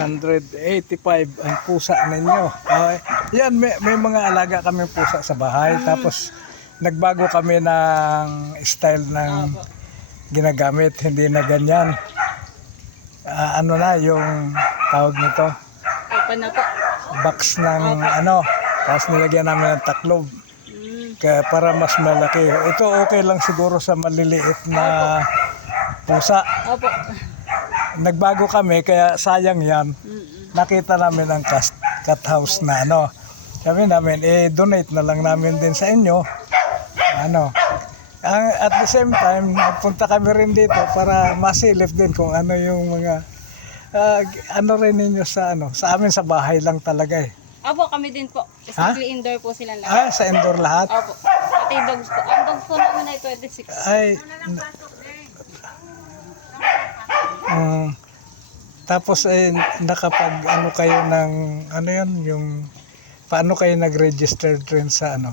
185 ang pusa ninyo. Yan, may mga alaga kami pusa sa bahay. Tapos nagbago kami ng style ng ginagamit. Hindi na ganyan. Ano na yung tawag nito? Open na po. Box ng ano. Tapos nilagyan namin ng taklob. Kaya para mas malaki. Ito okay lang siguro sa maliliit na pusa. Opo. Nagbago kami kaya sayang yan. Nakita namin ang cat house na ano. Sabi namin, donate na lang namin din sa inyo. Ano. At the same time, nagpunta kami rin dito para masilip din kung ano yung mga ano rin ninyo sa ano. Sa amin sa bahay lang talaga eh. Opo, kami din po. Strictly indoor po sila lahat. Sa indoor lahat? Opo. Pati dogs po. Ang dogs po namin ay 26. Ay. Tapos nakapag ano kayo ng ano yun, yung paano kayo nag-register rin sa ano?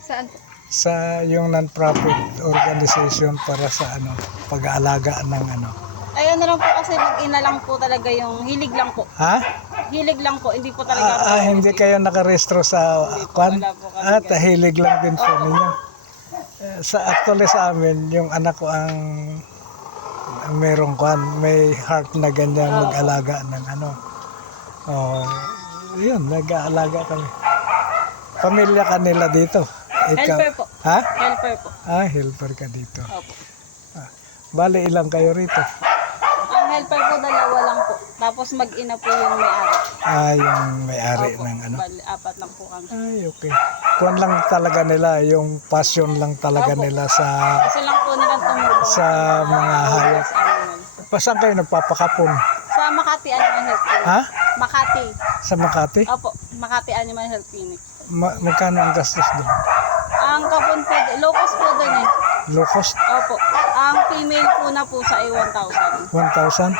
Saan po? Sa yung non-profit organization para sa ano, pag-aalaga ng ano. Ay ano lang po kasi mag-ina lang po talaga yung hilig lang po. Ha? Hilig lang po, hindi po talaga. Hindi kayo nakarehistro sa kwan? At hilig lang din po ninyo. Actually sa amin, yung anak ko ang merong kwan, may heart na ganyan mag-alaga ng ano. Yun, nag-aalaga kami. Pamilya kanila dito. Ikaw, Helper po. ha? Helper po. Helper ka dito. Opo. Bale, ilang kayo rito? Ang helper po, dalawa lang po. Tapos mag-ina po yung may-ari. Yung may-ari Opo. ng ano. Bali, 4 lang po kami. Ay, okay. Kuwan lang talaga nila, yung passion lang talaga Opo. nila sa Gusto lang po nilang tumulong sa mga hayop. sa animals. Saan kayo nagpapakapon? Sa Makati Animal Health Clinic. Ha? Makati. Sa Makati? Opo, Makati Animal Health Clinic. Magkano ang gastos doon? Ang kapon po, low cost po doon eh. Low cost? Opo. Ang female po na po sa ay 1,000. 1,000?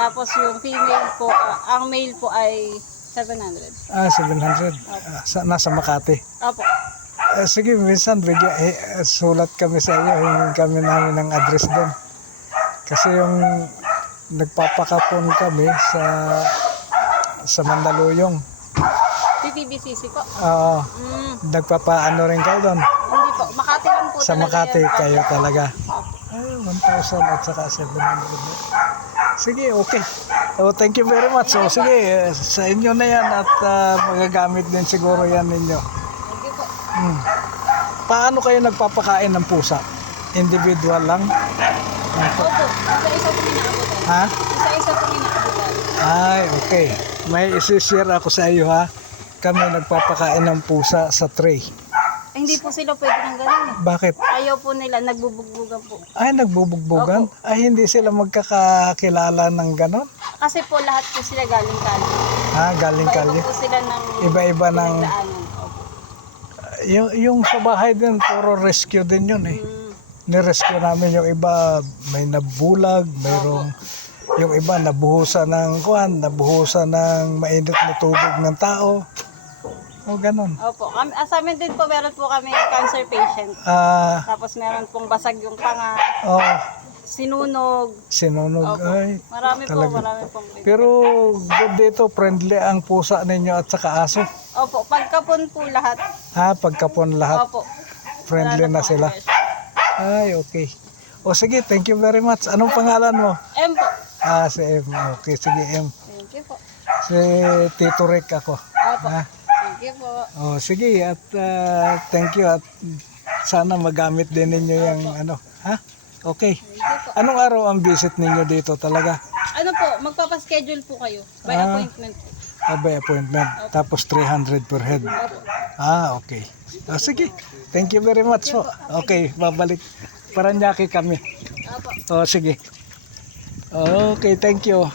Tapos yung female po, ang male po ay 700. 700. Nasa Makati. Opo. Sige, minsan sulat kami sa iyo, hingin kami namin ng address doon. Kasi yung nagpapakapon kami sa Mandaluyong. PPBCC po. Nagpapaano rin kayo doon? Hindi po, Makati lang po Sa talaga Makati yan. kayo talaga. Opo. 1,000 at saka 700. Sige, okay. Thank you very much. Sige, sa inyo na yan at magagamit din siguro yan ninyo. Thank you po. Paano kayo nagpapakain ng pusa? Individual lang? Opo, isa-isa po inaabutan. Ha? Isa-isa po inaabutan. Ay, okay. May isi-share ako sa iyo ha. Kami nagpapakain ng pusa sa tray. Hindi po sila pwede ng ganun eh. Bakit? Ayaw po nila, nagbubugbugan po. Nagbubugbugan? Hindi sila magkakakilala ng ganon? Kasi po lahat po sila galing kali. Galing kalye. Iba po sila ng Iba-iba ng... pinagdaanan. Opo. Yung sa bahay din, puro rescue din yun eh. Ni-rescue namin yung iba, may nabulag, mayroong... Yung iba nabuhusan ng nabuhusan ng mainit na tubig ng tao. Ganon. Opo. Sa amin din po, meron po kami cancer patient. Tapos meron pong basag yung panga, sinunog. Sinunog. Opo. Ay, Marami talaga. po, marami pong. Pero good dito, friendly ang pusa ninyo at saka aso. Opo, pagkapon po lahat. Pagkapon lahat, Opo. friendly Wala na sila. aggression. Ay, okay. Sige, thank you very much. Anong pangalan mo? M po. Si M. Okay, sige M. Thank you po. Si Tito Rick ako. Opo. Thank you po. Sige, at thank you at sana magamit din ninyo yung ano. Okay. Thank you po. Anong araw ang visit ninyo dito talaga? Ano po, magpapaschedule po kayo. By appointment po. By appointment. Tapos 300 per head. Opo. Okay. Sige. Thank you very much po. Okay, babalik. Paranaque kami. Opo. Sige. Okay, thank you.